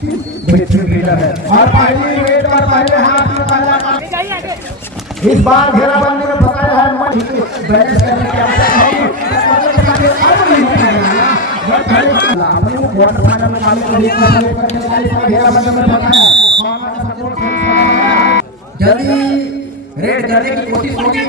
और पहली रेड पर पहले हाथ में पहला इस बार घेराबंदी में फंसाया है मन बैलेंस करने की आवश्यकता है। क्वार्टर फाइनल में मालूम को घेराबंदी में फंसा है। जल्दी रेड करने की कोशिश होगी।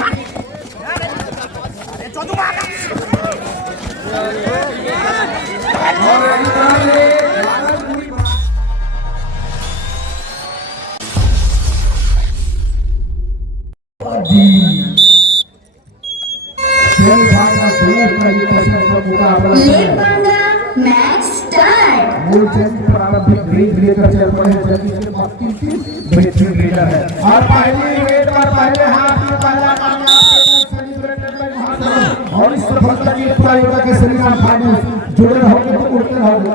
Match start. मूल चेंज प्रारंभिक ग्रीन लेकर चल पड़े जल्दी से बेहतरीन रीडर है। और पहली रेड पर पहले हाथ में पहला और इस सफलता की प्रायोजक के श्रीराम फाइनेंस जुड़े रहोगे तो उड़ते रहोगे।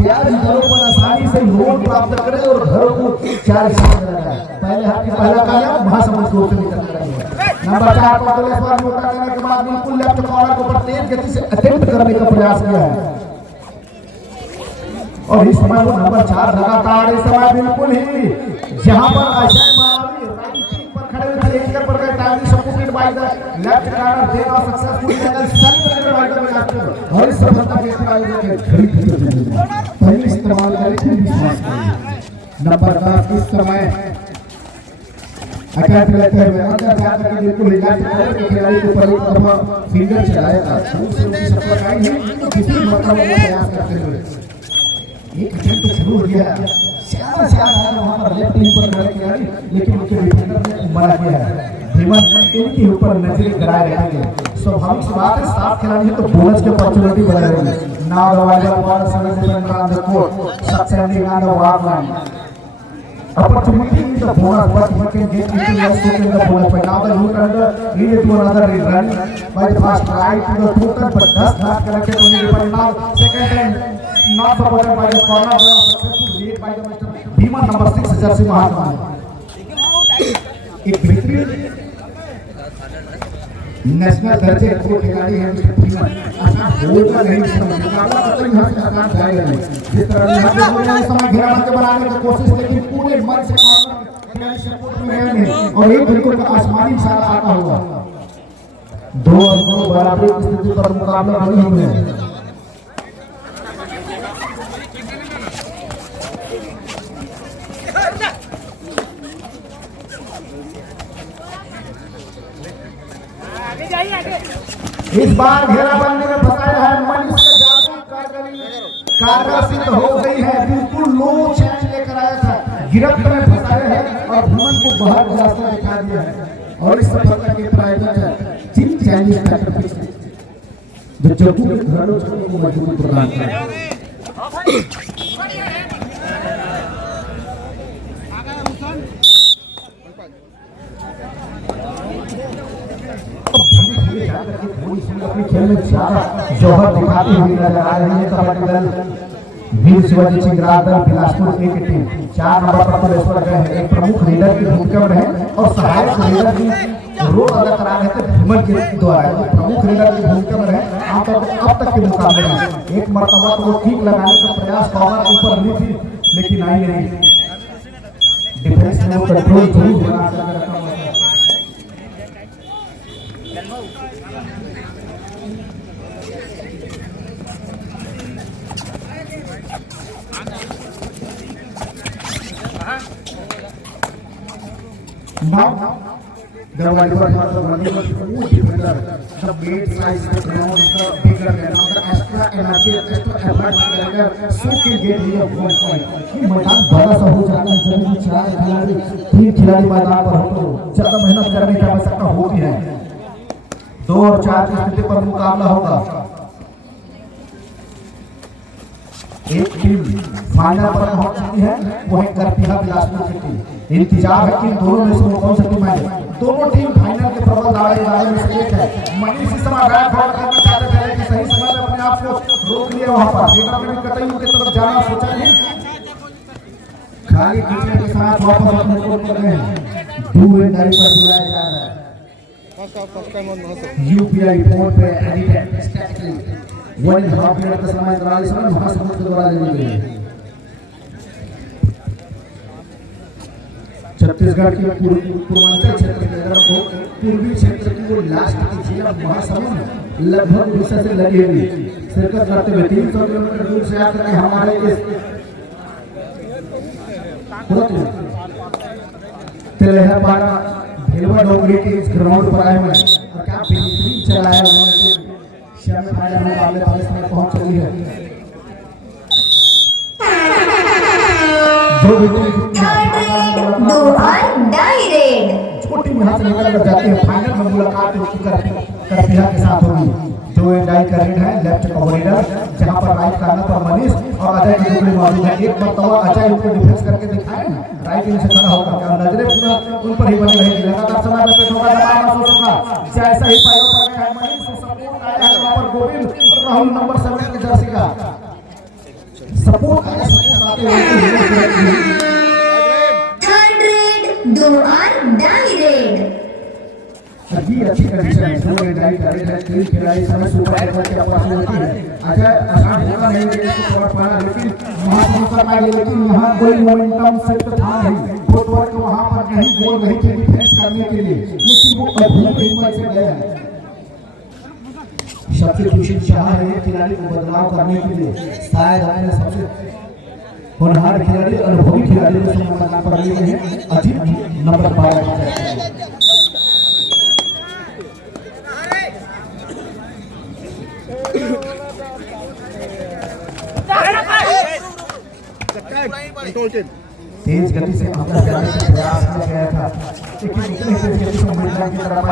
ब्याज दरों पर आसानी से लोन प्राप्त करें और घरों को चार पहले हाथ की पहला कामयाब महासमुद्र को निकल रही है। नंबर 4 पर इस बार मौका करने के बाद बिल्कुल लेफ्ट कॉर्नर को तेज गति से अटेम्प्ट करने का प्रयास किया है और इस समय वो नंबर 4 लगातार इस समय बिल्कुल ही जहां पर अजय महावीर राइट विंग पर खड़े हुए थे एक पर गए timing supported by the left corner they was successful tackle celebrated by the last और इस सफलता के साथ पहले इस्तेमाल करें विश्वास करें। नंबर 10 इस समय अटैक लेते हुए अंदर जाकर के बिल्कुल रिलैक्स करके खिलाड़ी के ऊपर एक तरफा फिंगर चलाएगा उससे उसकी सफलता आई है तो किसी मतलब में प्रयास करते हुए एक अटैक तो शुरू हो गया ज्यादा से ज्यादा वहां पर लेफ्ट विंग पर खड़े खिलाड़ी लेकिन उनके डिफेंडर ने मना किया है। धीमन इनके ऊपर नजरें गिराए रहेंगे। स्वाभाविक सी बात है 7 खिलाड़ी है तो बोनस के अपॉर्चुनिटी बढ़ रहेंगे। Now the wider ball service defender on the court successfully on the ward line opportunity is the bonus but you can get into your scope in the bonus point. Now the look under lead to another run by the first right to the total but does not connected only but now second time not supported by the corner successful lead by the Mr. Bhima number 6 jersey Mahatma. एक बेहतरीन national दर्जे के खिलाड़ी हैं mister Bhima आसान गोल का नहीं मुकाबला तो यहाँ से आसान जाएगा नहीं। जिस तरह यहाँ पे लोगों ने समय घेराबंदी बनाने की कोशिश लेकिन पूरे मन से खिलाड़ी सपोर्ट में है नहीं और एक बिल्कुल आसमानी इशारा आता हुआ 2 और 2 बराबरी की स्थिति पर मुकाबला बनी हुई है। इस बार घेराबंदी में फंसाया है मनीष कारगर सिद्ध हो गई है। बिल्कुल लो चैलेंज लेकर आया था गिरफ्त में फंसाया है और भुवन को बाहर रास्ता दिखा दिया है और इस सफलता के प्रायोजक है जिम चैलेंज सेंटर जो जम्मू के घरों को मजबूत प्रदान करता है। अपने खेल में जौहर दिखाती हुई नजर आ रही है कबड्डी दल वीर शिवाजी सिंह दल बिलासपुर की टीम 4 नंबर पर प्रवेश कर गए हैं। एक प्रमुख लीडर की भूमिका में है और सहायक लीडर की रोल अदा करा रहे थे भीमन के द्वारा। प्रमुख लीडर की भूमिका में है आमतौर पर अब तक के मुकाबले में एक मरतबा तो वो किक लगाने का प्रयास कॉर्नर के ऊपर ली थी लेकिन आई नहीं। डिफेंस में वो कंट्रोल जरूर बना कर रखा हुआ है। Now, the wide running was more defender. The blade slice the ground is the bigger than now. The extra energy, extra effort together, so can get here 1 point. ये मैदान बड़ा सा हो जाता है जब 3 खिलाड़ी मैदान पर हो तो ज्यादा मेहनत करने की आवश्यकता होती है। 2 और 4 की स्थिति पर मुकाबला होगा। एक टीम फाइनल पर पहुंच चुकी है वो है करपीहा बिलासपुर की टीम। इंतजार है कि दोनों में से कौन सा टीम आए। दोनों टीम फाइनल के प्रबल दावेदारों में से एक है। मनीष इस समय बैक फॉरवर्ड करना चाहते थे लेकिन सही समय में अपने आप को रोक लिया वहां पर। लीडर ने कतई उनकी तरफ जाना सोचा नहीं खाली पीछे के साथ वापस अपने कोर्ट पर गए। दूर डायरी पर बुलाया जा रहा है यूपीआई फोन पे एडिटेड स्टैटिकली 1.5 मिनट का समय महासमुद्र के द्वारा ले लिया। छत्तीसगढ़ के पूर्वांचल क्षेत्र के अगर को पूर्वी क्षेत्र की वो लास्ट की जिला महासमुंद लगभग उड़ीसा से लगी हुई शिरकत करते हुए 300 किलोमीटर दूर से आकर के हमारे इस तिलहपाड़ा भेलवा डोंगरी के इस ग्राउंड पर आए हुए और क्या बेहतरीन चलाया उन्होंने सेमीफाइनल मुकाबले में पहुंच चुकी है। जो दो और डायरेक्ट छोटी मेहनत निकल कर जाती है फाइनल में मुलाकात करपिया के साथ होगी। जो डाई का रेड है लेफ्ट कॉरिडोर जहां पर राइट कार्नर पर मनीष और अजय की टुकड़ी मौजूद है। एक मरतबा अजय उनको डिफेंस करके दिखाए ना राइट विंग से खड़ा होकर क्या नजरें पूरा उन पर ही बनी रहेगी। लगातार समय पे पेट होगा दबाव महसूस होगा जैसा ही पायो पर गया मनीष को सपोर्ट आया है वहां पर गोविंद राहुल नंबर 7 की जर्सी का सपोर्ट आते हुए थर्ड रेड दो और डायरेक्ट अभी अच्छी कंडीशन है जो डाइट कर रहे हैं तीन खिलाड़ी समय सुपर एवर के पास होती है। अच्छा आसान होगा नहीं कि इसको शॉट मारना लेकिन वहां पर मार लेकिन यहां कोई मोमेंटम सेट था नहीं फुटवर्क वहां पर नहीं गोल नहीं थे डिफेंस करने के लिए लेकिन वो अद्भुत हिम्मत से गया है। सब्स्टिट्यूशन चाह रहे हैं खिलाड़ी को बदलाव करने के लिए शायद अपने सबसे होनहार खिलाड़ी अनुभवी खिलाड़ी को बदलाव करने के लिए अजीत नंबर 12 तेज गति से अंदर जाने का प्रयास किया गया था लेकिन इतनी तेज गति से मैदान की तरफ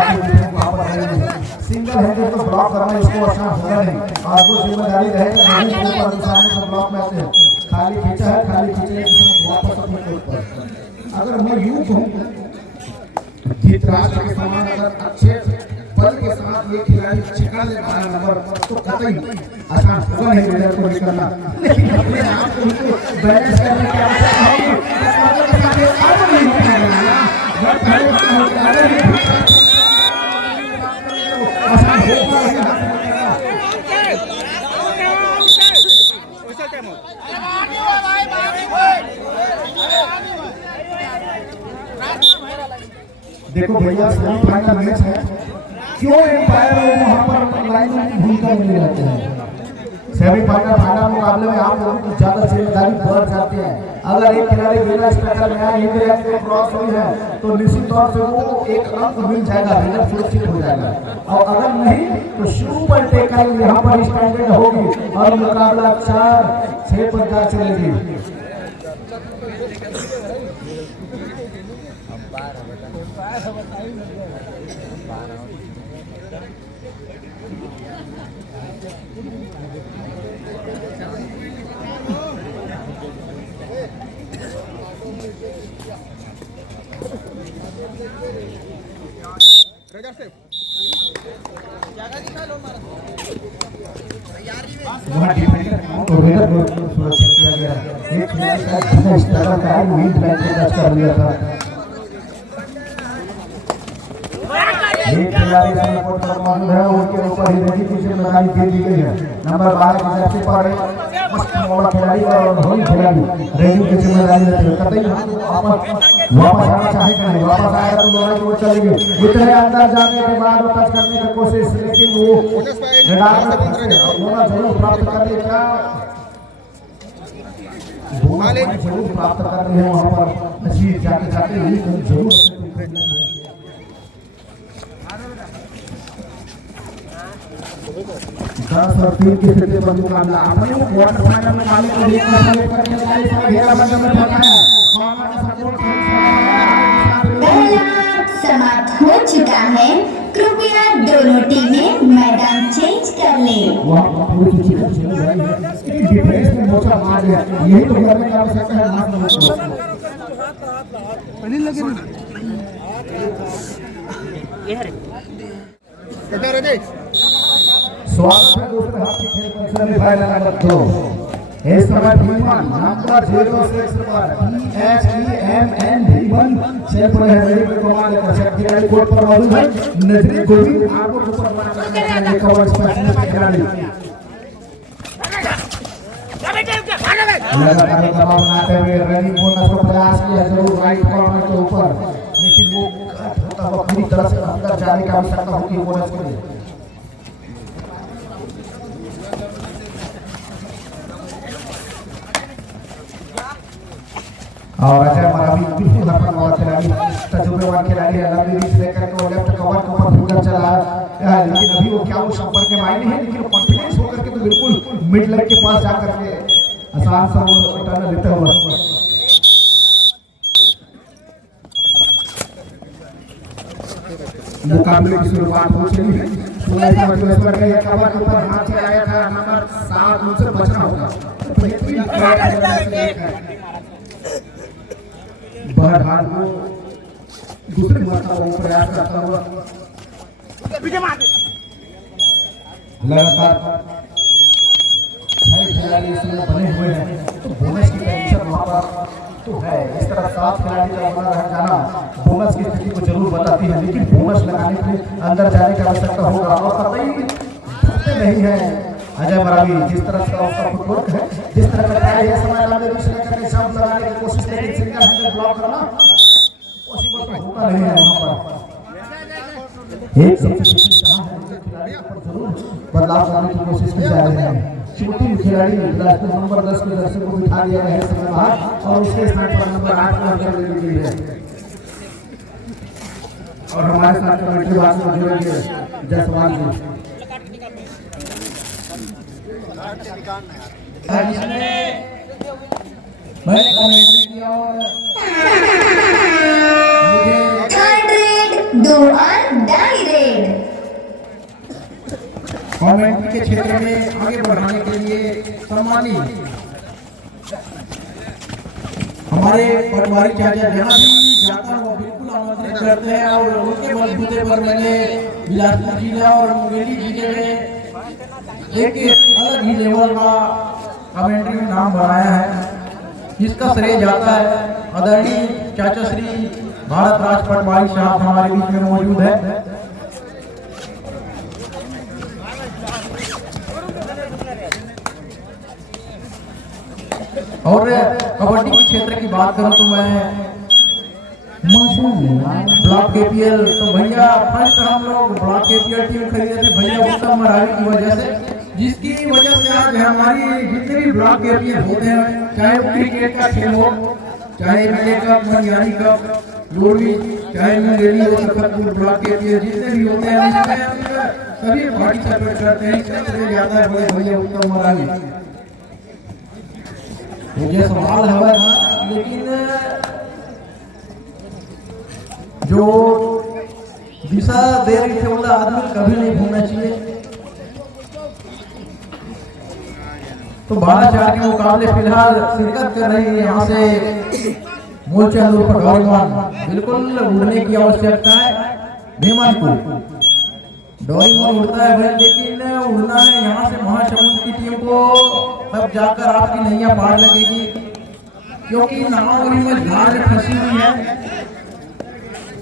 सिंगल हैंडेड तो ब्लॉक करना इसको आसान होगा नहीं और वो जिम्मेदारी रहेगा नहीं ऊपर सामने से ब्लॉक में आते हैं खाली खींचा है खाली खींचे वापस अपने कोर्ट पर। अगर मैं यूं कहूं धृतराष्ट्र के समान अगर अच्छे बल के साथ ये खिलाड़ी छिका ले 12 नंबर तो कतई आसान होगा नहीं मेरे को निकलना लेकिन अपने आप को बैलेंस करने की आवश्यकता है। देखो भैया सेमीफाइनल मैच है क्यों एम्पायर वहां पर लाइन में भूमिका नहीं रहते हैं। सेमीफाइनल फाइनल मुकाबले में आप लोगों की ज्यादा जिम्मेदारी बढ़ जाती है। अगर एक खिलाड़ी बिना स्ट्रगल में आए इंडिया में क्रॉस हुई है तो निश्चित तौर से वो एक अंक मिल जाएगा विनर सुरक्षित हो जाएगा और अगर नहीं तो शुरू पर टेकल यहाँ पर स्टैंडर्ड होगी और मुकाबला 4-6 पर जा चलेगी। वहाँ डिफेंडर को सुरक्षित किया गया। एक खिलाड़ी का इस तरह का मीट मैच में कर लिया था। एक खिलाड़ी का रिपोर्ट पर मौजूद है उनके ऊपर ही रेडी की जिम्मेदारी दे दी गई है। नंबर 12 की जर्सी पर मस्त मोड़ा खिलाड़ी और धोनी खिलाड़ी रेडी की जिम्मेदारी लेते हैं। कतई वापस आना चाहेगा नहीं वापस आएगा तो दोनों की ओर चलेंगे। इतने अंदर जाने के बाद वो टच करने की कोशिश लेकिन वो रिडार में फंसे दोनों जरूर प्राप्त कर लिए क्या जरूर प्राप्त कर रहे हैं वहाँ पर नसीब जाते जाते लेकिन जरूर 10 और 3 की स्थिति पर मुकाबला अपने क्वार्टर फाइनल में मालिक को देखना करने वाले सब घेरा बंद में पहुंचा है। पहला समाप्त हो चुका है। कृपया दोनों टीमें मैदान चेंज कर लें। डिफेंस में मोचा मार दिया यही तो करने की आवश्यकता है। स्वागत है दूसरे हाथ के खेल पर सेमीफाइनल नंबर 2 इस समय टीम नंबर 06 पर PHEMN भी1 चेक पर है। रेडी पे कमाल का खिलाड़ी कोर्ट पर मौजूद है। नजरी गोविंद आगो ऊपर मारने का कवर स्पेशलिस्ट खिलाड़ी लगातार दबाव बनाते हुए रनिंग बोनस को प्रयास किया जरूर राइट कॉर्नर के ऊपर, लेकिन वो कट होता हुआ पूरी तरह से अंदर जाने की आवश्यकता होगी बोनस के लिए। और अजय मरावी बिल्कुल अपन वाला खिलाड़ी, तजुर्बेवान खिलाड़ी है, लंबी रीच लेकर के लेफ्ट कवर के ऊपर फिल्डर चला, लेकिन अभी वो क्या वो संपर्क के मायने है, लेकिन कॉन्फिडेंस होकर के तो बिल्कुल मिड लाइन के पास जाकर के आसान सा वो टर्न लेते हुए मुकाबले की शुरुआत हो चुकी है। का यह कवर के ऊपर हाथ से आया था नंबर 7, उनसे बचना होगा। बहरहाल वो दूसरे मरतबा वो प्रयास करता हुआ लगातार 6 खिलाड़ी इसमें बने हुए हैं, तो बोनस की टेंशन वहाँ पर तो है। इस तरह 7 खिलाड़ी का बना रह जाना बोनस की स्थिति को जरूर बताती है, लेकिन बोनस लगाने के लिए अंदर जाने की आवश्यकता होगा और कतई डरते नहीं है अजय मरावी। जिस तरह से उसका फुटवर्क है, जिस तरह का है, यह समय लंबे बीच लेकर के शॉट लगाने की कोशिश, लेकिन सिंगल हैंडेड ब्लॉक करना पॉसिबल तो होता नहीं है वहाँ पर। एक जरूर बदलाव करने की कोशिश की जा रही है। शूटिंग खिलाड़ी नंबर 10 के दर्शक को बिठा दिया गया है समय बाद, और उसके स्थान पर नंबर 8 को हटा दी गई है। और हमारे साथ कमेंट्री बॉक्स में जुड़ेंगे जसवाल जी। मैं कमेंट्री की और मुझे थर्ड रेड 2 और डाई रेड कमेंट्री के क्षेत्र में आगे बढ़ाने के लिए सम्मानित हमारे पटवारी चाचा जहाँ भी जाता है वो बिल्कुल आमंत्रित करते हैं, और उनके बलबूते पर मैंने बिलासपुर जिला और मुंगेली जिले में एक अलग ही लेवल का कमेंट्री में नाम बनाया है, जिसका श्रेय जाता है आदरणीय चाचा श्री भारत राज पटवारी साहब हमारे बीच में मौजूद है। और कबड्डी के क्षेत्र की बात करूं तो मैं ब्लॉक केपीएल, तो भैया फर्स्ट हम लोग ब्लॉक केपीएल टीम खरीदे थे भैया उत्तम मरावी की वजह से, जिसकी वजह से आज हमारी जितने भी ब्लॉक केपीएल होते हैं, चाहे वो क्रिकेट का खेल हो, चाहे मिले कप, मंडियारी कप, लोरी, चाहे मुंगेली हो, सफरपुर ब्लॉक केपीएल जितने भी होते हैं सभी पार्टिसिपेट करते हैं। इससे ज्यादा है बड़े भैया उत्तम मरावी। मुझे सवाल है, लेकिन जो दिशा दे रही थे वो आदमी कभी नहीं भूलना चाहिए। तो 12-4 के मुकाबले फिलहाल शिरकत कर रही है यहाँ से मूलचंद उर्फ डोरेमोन। बिल्कुल उड़ने की आवश्यकता है धीमान को, डोरेमोन उड़ता है भाई, लेकिन उड़ना है यहाँ से महासमुंद की टीम को, तब जाकर आपकी नैया पार लगेगी, क्योंकि नाव में झाड़ फंसी हुई है।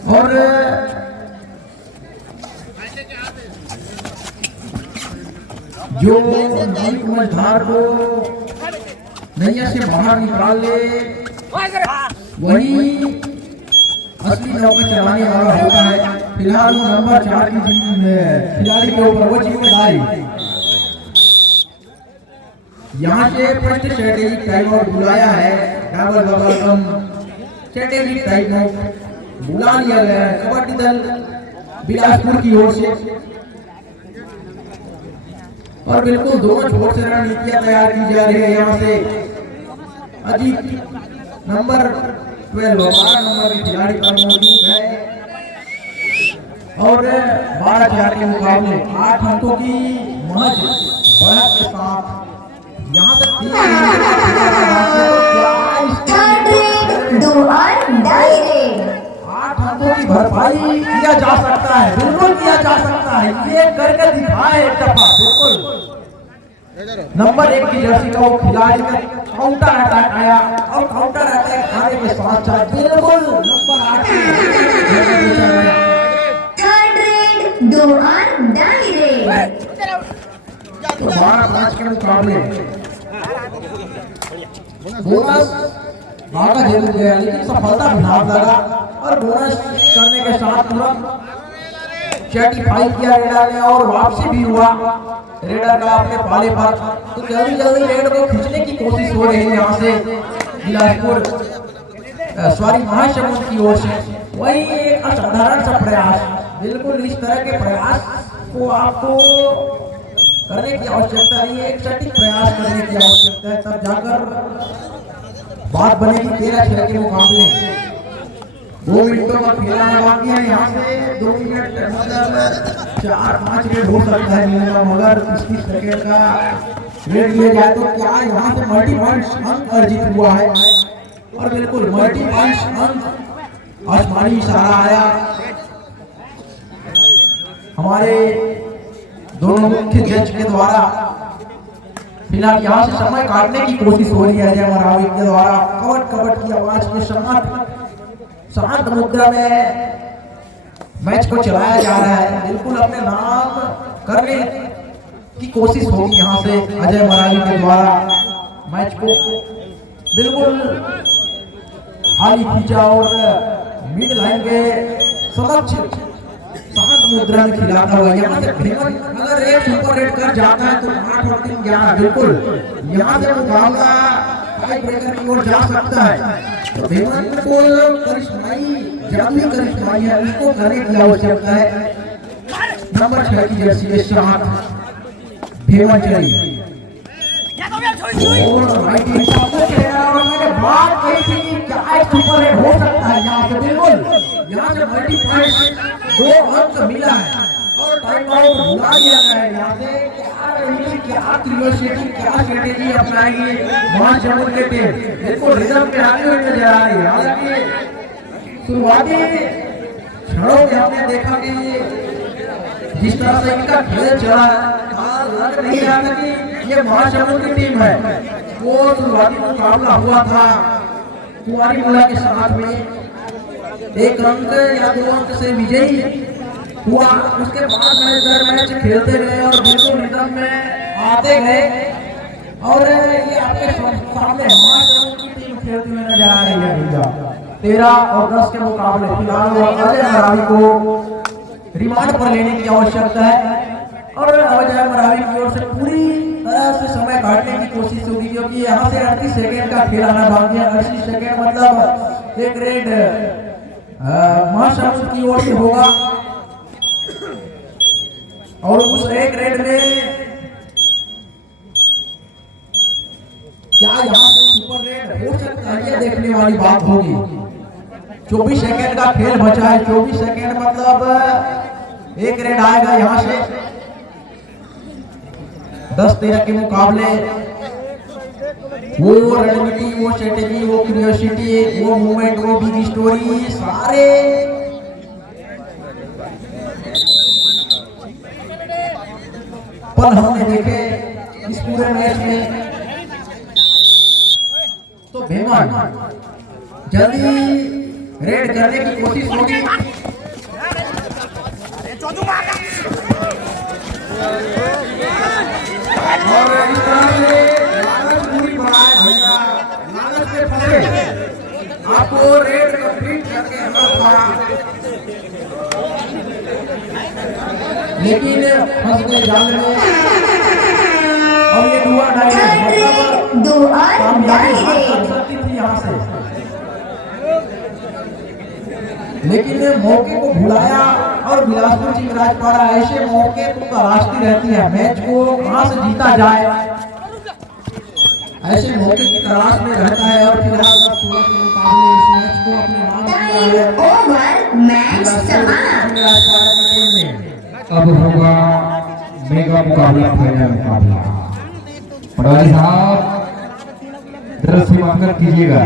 और जो मझधार को नैया से बाहर निकाल ले वही असली नौका चलाने वाला होता है। फिलहाल नंबर 4 की खिलाड़ी के ऊपर वो जिम्मेदारी। यहाँ से फर्स्ट स्ट्रेटेजिक टाइम आउट बुलाया है, डबल डबल कम स्ट्रेटेजिक टाइम आउट बुला लिया गया है कबड्डी दल बिलासपुर की ओर से। और बिल्कुल दोनों छोर से रणनीतियां तैयार की जा रही है। यहाँ से अजीत नंबर 12 नंबर के खिलाड़ी पर मौजूद है, और 12-4 के मुकाबले 8 अंकों की महज बढ़त के साथ यहाँ तक थर्ड रेड 2 और डाई रेड 8 अंकों की भरपाई किया जा सकता है, बिल्कुल किया जा सकता है। ये करके दिखाए एक दफा। बिल्कुल नंबर 1 की जर्सी का वो खिलाड़ी का काउंटर अटैक आया, और काउंटर अटैक आने के साथ साथ बिल्कुल नंबर 8 थर्ड रेड 2 और डाई रेड 12-5 के मुकाबले बोनस भागा जरूर गया लेकिन सफलता भी हाथ लगा और बोनस करने के साथ तुरंत सर्टिफाई किया रेडर ने और वापसी भी हुआ रेडर का अपने पाले पर। तो जल्दी जल्दी रेड को खींचने की कोशिश हो रही है यहाँ से बिलासपुर सॉरी महासमुंद की ओर से। वही एक असाधारण सा प्रयास, बिल्कुल इस तरह के प्रयास को आपको करने की आवश्यकता नहीं है, एक सटीक प्रयास करने की आवश्यकता है, तब जाकर बात बनेगी 13-6 के मुकाबले। 2 मिनटों का खेलना बाकी है, यहाँ से 2 मिनट मतलब 4-5 रेड हो सकता है मिनिमम, अगर 30 सेकेंड का रेड लिया जाए तो क्या यहाँ से मल्टी पॉइंट्स अंक अर्जित हुआ है और बिल्कुल मल्टी पॉइंट्स अंक आसमानी इशारा आया। हमारे दोनों मुख्य जज के द्वारा फिलहाल यहाँ से समय काटने की कोशिश हो रही है अजय मरावी के द्वारा। कवट कवट की आवाज के शांत मुद्रा में मैच को चलाया जा रहा है, बिल्कुल अपने नाम करने की कोशिश होगी यहाँ से अजय मरावी के द्वारा। मैच को बिल्कुल हाली खींचा और मिड लाइन के समक्ष शांत मुद्रा में खिलाता हुआ यहाँ से भीमन अगर एक सुपर रेड कर जाता है तो 8 और 3 11 बिल्कुल यहाँ से मुकाबला टाई ब्रेकर की ओर जा सकता है। तो भीमन को करिश्माई जादुई करिश्माई है, उसको करने की आवश्यकता है। नंबर 6 की जर्सी के साथ भीमन चली और राइट हिसाब से खेला और मैंने बात कही थी कि क्या एक सुपर रेड हो सकता है यहाँ से, बिल्कुल यहाँ से मल्टी पॉइंट 2 अंक मिला है और टाइम आउट बुला दिया गया है। यहाँ से क्या रणनीति, क्या क्रिएटिविटी, क्या स्ट्रेटेजी अपनाएगी महासमुंद के टीम, बिल्कुल रिदम पे आगे हुए नजर आ रही है। हालांकि शुरुआती क्षणों में हमने देखा कि जिस तरह से इनका खेल चला लग नहीं रहा था कि ये महासमुंद की टीम है। वो शुरुआती मुकाबला हुआ था कुंवारी मुला के साथ में, 1 अंक या 2 अंक से विजयी हुआ। उसके बाद मैच खेलते गए और बिल्कुल रिदम में आते गए और ये आपके सामने महासमुंद की टीम खेलती हुई नजर आ रही है। 13 और 10 के मुकाबले फिलहाल अजय मरावी को रिमांड पर लेने की आवश्यकता है और अजय मरावी की ओर से पूरी तरह से समय काटने की कोशिश होगी क्योंकि यहाँ से 38 सेकेंड का खेल आना बाकी है। 38 सेकेंड मतलब एक रेड महासमुंद की ओर से होगा और उस एक रेड में क्या यहाँ से सुपर रेड हो सकता है ये देखने वाली बात होगी। 24 सेकेंड का खेल बचा है, 24 सेकेंड मतलब एक रेड आएगा यहाँ से। 10-13 के मुकाबले वो रणनीति, वो स्ट्रेटेजी, वो क्यूरियोसिटी, वो मूवमेंट, वो बिग स्टोरी सारे पल हमने देखे इस पूरे मैच में। तो भीमन जल्दी रेड करने की कोशिश होगी। और इस तरह से लालच पूरी बढ़ाए भैया, लालच में फंसे, आपको रेड कंप्लीट करके आना था लेकिन फंस गए जाल में और ये हुआ मतलब 2 और कर सकती थी यहाँ से, लेकिन मौके को भुलाया और बिलासपुर चिंगराजपाड़ा ऐसे मौके को तलाशती रहती है मैच को कहां से जीता जाए, ऐसे मौके की तलाश में रहता है। और फिलहाल सूरत के मुकाबले इस मैच को अपने नाम किया है। ओवर मैच समाप्त। अब होगा मेगा मुकाबला, फाइनल मुकाबला। पटवारी साहब दृश्य कीजिएगा।